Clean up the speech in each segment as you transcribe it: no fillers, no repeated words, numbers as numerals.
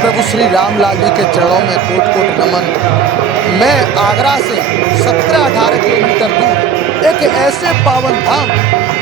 महाप्रभु श्री रामलाल जी के चरणों में कोट कोट नमन। मैं आगरा से 17-18 किलोमीटर दूर एक ऐसे पावन धाम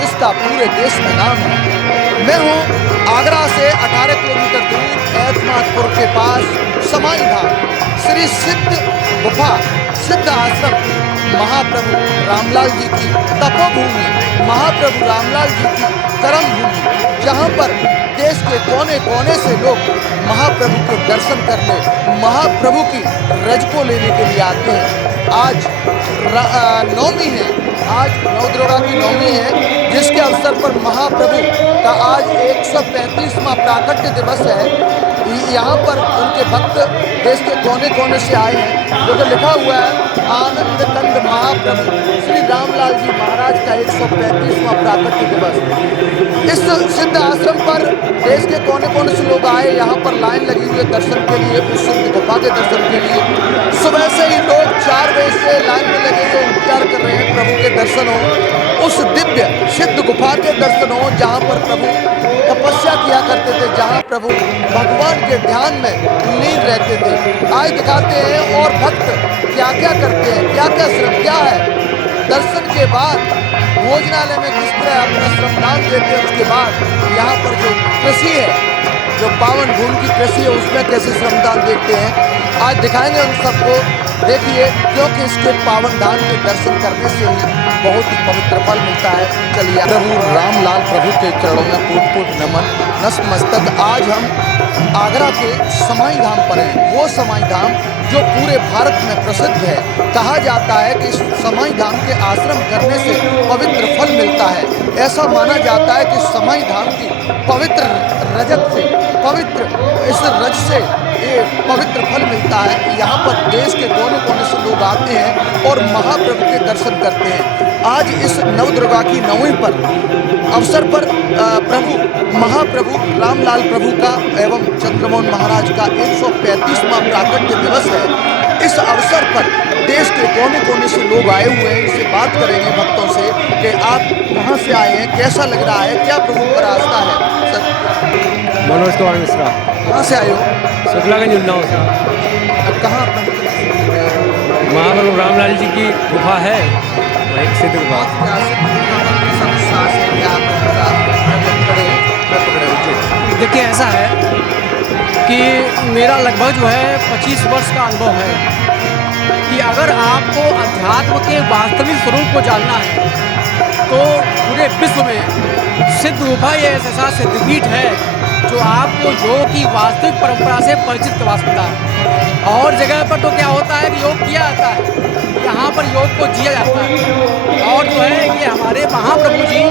जिसका पूरे देश में नाम है। मैं हूँ आगरा से 18 किलोमीटर दूर एतमादपुर के पास समाई धाम श्री सिद्ध गुफा सिद्ध आश्रम महाप्रभु रामलाल जी की तपोभूमि, महाप्रभु रामलाल जी की कर्म भूमि, जहाँ पर देश के कोने कोने से लोग महाप्रभु के दर्शन करने, महाप्रभु की रज को लेने के लिए आते हैं। आज नवमी है, आज नवदुर्गा की नवमी है, जिसके अवसर पर महाप्रभु का आज 135वां प्राकट्य दिवस है। यहाँ पर उनके भक्त देश के कोने कोने से आए हैं। जो लिखा हुआ है आनंद कंद महाप्रभु श्री रामलाल जी महाराज का 135वां प्राकट्य दिवस। इस सिद्ध आश्रम पर देश के कोने कोने से लोग आए, यहाँ पर लाइन लगी हुई है दर्शन के लिए, उस सिद्ध गुफा के दर्शन के लिए। सुबह से ही लोग 4 बजे से लाइन में लगे हुए इंतजार कर रहे हैं प्रभु के दर्शन हो, उस दिव्य सिद्ध गुफा के दर्शन हो जहाँ पर प्रभु तपस्या किया करते थे, जहाँ प्रभु भगवान के ध्यान में लीन रहते थे। आज दिखाते हैं और भक्त क्या क्या करते हैं, क्या क्या क्या है। दर्शन के बाद भोजनालय में किस तरह अपना श्रमदान देते हैं, उसके बाद यहाँ पर जो कृषि है, जो पावन भूमि की कृषि है, उसमें कैसे श्रमदान देते हैं आज दिखाएंगे उन सबको। देखिए, क्योंकि इसके पावन धाम के दर्शन करने से ही बहुत ही पवित्र फल मिलता है। चलिए, प्रभु रामलाल प्रभु के चरणों में कोट कोट नमन, नतमस्तक। आज हम आगरा के समाई धाम पर हैं, वो समाई धाम जो पूरे भारत में प्रसिद्ध है। कहा जाता है कि इस समाई धाम के आश्रम करने से पवित्र फल मिलता है। ऐसा माना जाता है कि समाई धाम की पवित्र रजत से, पवित्र इस रज से ये पवित्र फल मिलता है। यहाँ पर देश के कोने कोने से लोग आते हैं और महाप्रभु के दर्शन करते हैं। आज इस नवदुर्गा की नवमी पर अवसर पर प्रभु महाप्रभु रामलाल प्रभु का एवं चंद्रमोहन महाराज का 135वां प्राकट्य दिवस है। इस अवसर पर देश के कोने कोने से लोग आए हुए हैं। इनसे बात करेंगे भक्तों से कि आप कहाँ से आए हैं, कैसा लग रहा है, क्या प्रभु पर आस्था है। सर, मनोज कुमार मिश्रा। कहाँ से आए हो? शुक्लागंज उन्नाव से। कहाँ? महाप्रभु रामलाल जी की गुफा है, वही सिद्ध गुफा। देखिए, ऐसा है कि मेरा लगभग जो है 25 वर्ष का अनुभव है कि अगर आपको अध्यात्म के वास्तविक स्वरूप को जानना है तो पूरे विश्व में सिद्ध गुफा ये ऐसा सिद्धपीठ है जो आपको योग की वास्तविक परंपरा से परिचित करवा सकता है। और जगह पर तो क्या होता है कि योग किया जाता है, यहाँ पर योग को जिया जाता है। और जो है ये हमारे महाप्रभु जी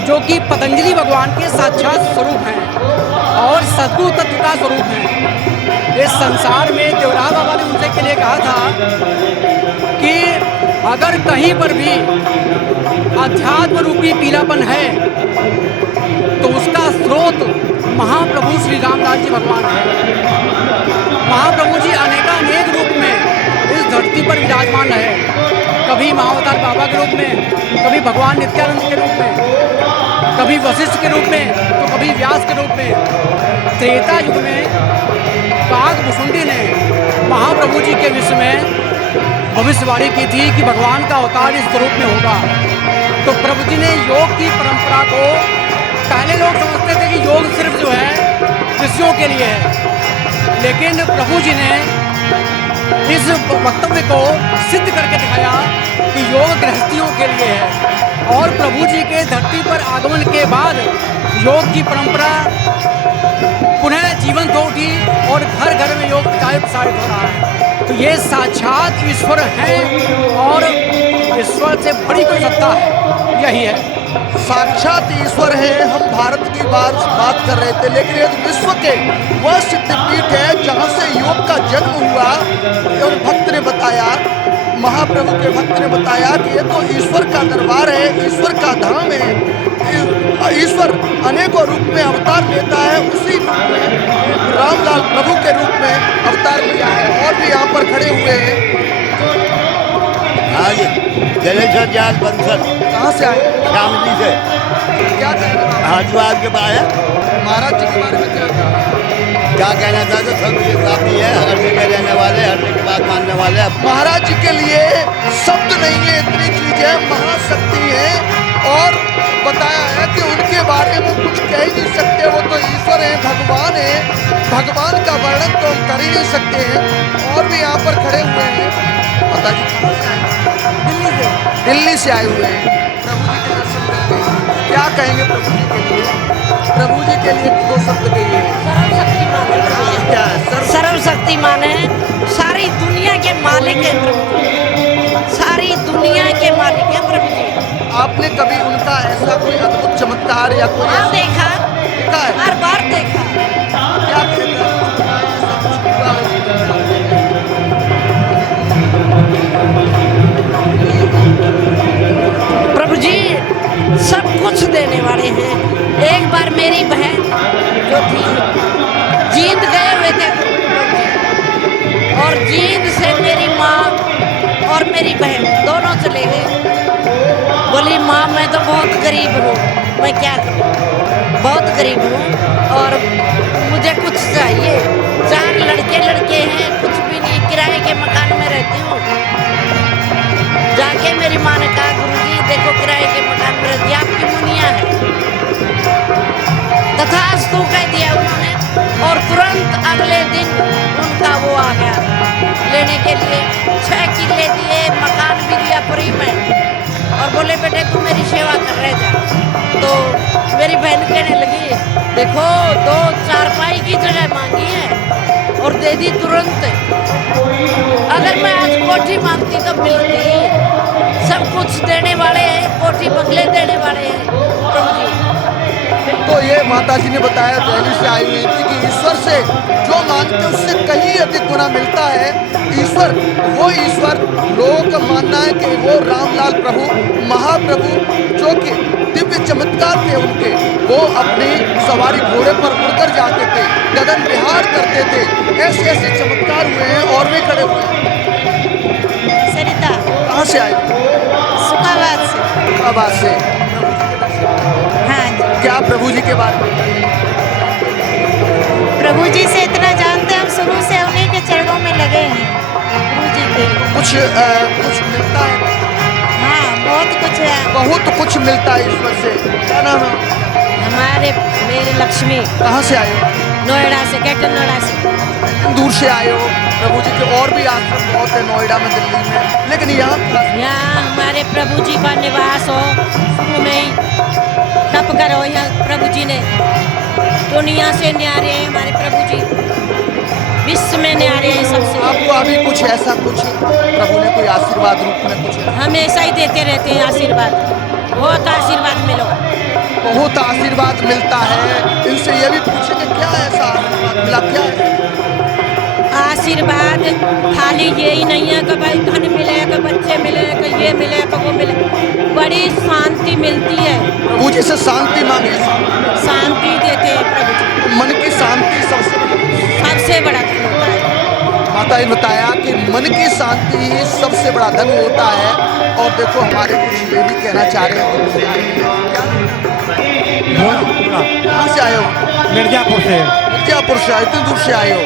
जो कि पतंजलि भगवान के साक्षात स्वरूप हैं और सद्गुरु तत्व का स्वरूप हैं। इस संसार में देवराज बाबा ने उनसे के लिए कहा था कि अगर कहीं पर भी अध्यात्म रूपी पीलापन है तो उसका स्रोत महाप्रभु श्री रामलाल जी भगवान है। महाप्रभु जी अनेकानेक रूप में इस धरती पर विराजमान है, कभी महाअवतार बाबा के रूप में, कभी भगवान नित्यानंद के रूप में, कभी वशिष्ठ के रूप में, तो कभी व्यास के रूप में। त्रेता युग में काकभुषुंडी ने महाप्रभु जी के विषय में भविष्यवाणी की थी कि भगवान का अवतार इस स्वरूप में होगा। तो प्रभु जी ने योग की परंपरा को, पहले लोग समझते थे कि योग सिर्फ जो है ऋषियों के लिए है, लेकिन प्रभु जी ने इस वक्तव्य को सिद्ध करके दिखाया कि योग गृहस्थियों के लिए है। और प्रभु जी के धरती पर आगमन के बाद योग की परंपरा पुनः जीवंत हो उठी और घर घर में योग प्रसारित हो रहा है। तो ये साक्षात ईश्वर हैं और ईश्वर से बड़ी कोई सत्ता है, यही है। साक्षात ईश्वर है। हम भारत की बात कर रहे थे, लेकिन ये विश्व के वह सिद्धपीठ है जहाँ से योग का जन्म हुआ। और भक्त ने बताया, महाप्रभु के भक्त ने बताया कि ये तो ईश्वर का दरबार है, ईश्वर का धाम है। ईश्वर अनेकों रूप में अवतार लेता है, उसी रूप में रामलाल प्रभु के रूप में अवतार लिया है। और भी यहाँ पर खड़े हुए हैं। हाँ जी, जलेश्वर जाल बंसल। कहाँ से आए? शामली से। क्या कहेंगे? हाँ जी, आपके पास है। महाराज जी के बारे में क्या कहा? क्या कहना चाहते सब गुजराती है, हर जगह रहने वाले, हर जगह बात मानने वाले। महाराज जी के लिए शब्द नहीं है, इतनी चीजें महाशक्ति है और बताया है कि उनके बारे में कुछ कह ही नहीं सकते। वो तो ईश्वर है, भगवान है, भगवान का वर्णन तो हम कर ही नहीं सकते हैं। और भी यहाँ पर खड़े हुए हैं, पता नहीं दिल्ली से आए हुए हैं प्रभु जी के दर्शन करके। क्या कहेंगे प्रभु जी के लिए? प्रभु जी के लिए दो शब्द कहिए। क्या सर्वशक्तिमान है, सारी दुनिया के मालिक है प्रभु जी, सारी दुनिया के मालिक है प्रभु जी। आपने कभी उनका ऐसा कोई अद्भुत चमत्कार या कोई हाँ देखा, देखा है? हर बार देखा। क्या कहते हैं? ऐसा कुछ हुआ हो? प्रभु जी सब कुछ देने वाले हैं। एक बार मेरी बहन जो थी जींद गए हुए थे प्रभु जी, और जींद से मेरी माँ और मेरी बहन दोनों चले गए। बोली माँ मैं तो बहुत गरीब हूँ, मैं क्या करूँ, बहुत गरीब हूँ और मुझे कुछ चाहिए। 4 लड़के हैं, कुछ भी नहीं, किराए के मकान में रहती हूँ। जाके मेरी माँ ने कहा गुरुजी देखो किराए के मकान में रहती है, आपकी मुनिया है। तथास्तु कह दिया उन्होंने और तुरंत अगले दिन उनका वो आ गया लेने के लिए। 6 किले दिए, मकान भी दिया फ्री में और बोले बेटे तू मेरी सेवा कर रहे जा। तो मेरी बहन कहने लगी देखो 2 चारपाई की जगह मांगी है और दे दी तुरंत। अगर मैं आज कोठी मांगती तो मिलती। सब कुछ देने वाले हैं, कोठी बंगले देने वाले हैं प्रभु जी। तो ये माता जी ने बताया दिल्ली से आई हुई थी कि ईश्वर से जो मांगते उससे कहीं अधिक गुना मिलता है। ईश्वर वो ईश्वर, लोगों का मानना है कि वो रामलाल प्रभु, महाप्रभु जो कि दिव्य चमत्कार थे उनके, वो अपनी सवारी घोड़े पर उड़कर जाते थे, गगन विहार करते थे। ऐसे ऐसे चमत्कार हुए हैं और भी खड़े हुए हैं। सरिता कहाँ से आए? सुखाबाद से। सुखाबाद से। हाँ जी। क्या प्रभु जी के बारे में? प्रभु जी से इतना जानते हैं, हम शुरू से उन्हीं के चरणों में लगे हैं गुरु जी के। कुछ मिलता है? हाँ बहुत कुछ है। बहुत कुछ मिलता है ईश्वर से। क्या नाम है? मेरे लक्ष्मी। कहाँ से आए हो? नोएडा से, कैटन नोएडा से। दूर से आए हो। प्रभु जी के और भी आश्रम बहुत है नोएडा में, दिल्ली में, लेकिन यहाँ हमारे प्रभु जी का निवास हो, शुरू में ही तप करो। यहाँ प्रभु जी ने दुनिया से न्यारे हैं हमारे प्रभु जी, विश्व में न्यारे हैं सबसे। आपको अभी कुछ ऐसा कुछ प्रभु ने कोई आशीर्वाद रूप में कुछ हमेशा ही देते रहते हैं आशीर्वाद, बहुत आशीर्वाद मिलो। बहुत आशीर्वाद मिलता है। इनसे ये भी पूछे कि क्या ऐसा आशीर्वाद मिला, क्या है? आशीर्वाद खाली ये ही नहीं है कि भाई धन मिले, कि बच्चे मिले, कि ये मिले, कि वो मिले। बड़ी शांति मिलती है। प्रभु जी से शांति मांगे, शांति देते हैं प्रभु जी। मन की शांति सबसे बड़ा धन होता है। माता ने बताया कि मन की शांति ही सबसे बड़ा धन होता है। और देखो हमारे कुछ ये भी कहना चाह रहे हैं। कहाँ से आए हो? मिर्जापुर से। मिर्जापुर से आए, इतनी दूर से आए हो।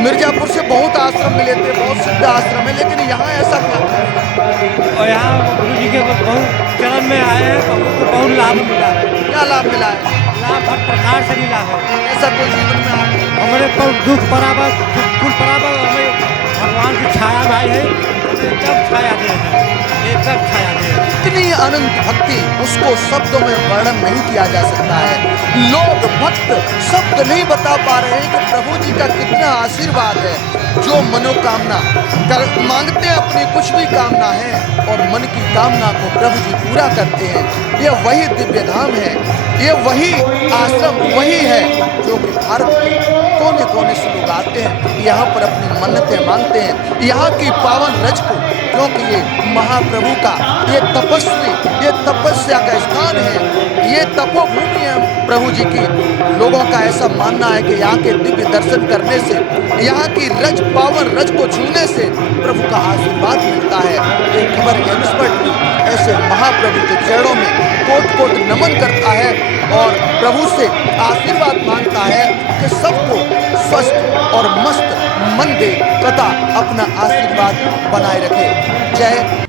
मिर्जापुर से बहुत आश्रम मिले थे, बहुत सिद्ध आश्रम है, लेकिन यहाँ ऐसा क्या? और यहाँ गुरु जी के बहुत चरण में आए हैं तो हमको बहुत लाभ मिला है। क्या लाभ मिला है? लाभ हर प्रकार से मिला है। ऐसा कोई जीवन में हमारे पर दुख बराबर, कुल बराबर हमें भगवान की छाया में आई है, हमें तब छाया दे है, एकदम छाया दे है। इतनी अनंत भक्ति उसको शब्दों में वर्णन नहीं किया जा सकता है। लोग भक्त शब्द नहीं बता पा रहे हैं कि प्रभु जी का कितना आशीर्वाद है। जो मनोकामना कर मांगते हैं, अपनी कुछ भी कामना है और मन की कामना को प्रभु जी पूरा करते हैं। ये वही दिव्य धाम है, ये वही आश्रम वही है जो कि भारत के कोने कोने से लोग आते हैं, यहाँ पर अपनी मन्नतें मांगते हैं। यहाँ की पावन रज को, क्योंकि ये महाप्रभु का ये तपस्वी, ये तपस्या का स्थान है, ये तपोभूमि है प्रभु जी की। लोगों का ऐसा मानना है कि यहाँ के दिव्य दर्शन करने से, यहाँ की रज पावन रज को छूने से प्रभु का आशीर्वाद मिलता है। एक खबर एक्सपर्ट भी ऐसे महाप्रभु के चरणों में कोट कोट नमन करता है और प्रभु से आशीर्वाद मांगता है कि सबको स्वस्थ और मस्त मन दे तथा अपना आशीर्वाद बनाए रखे। जय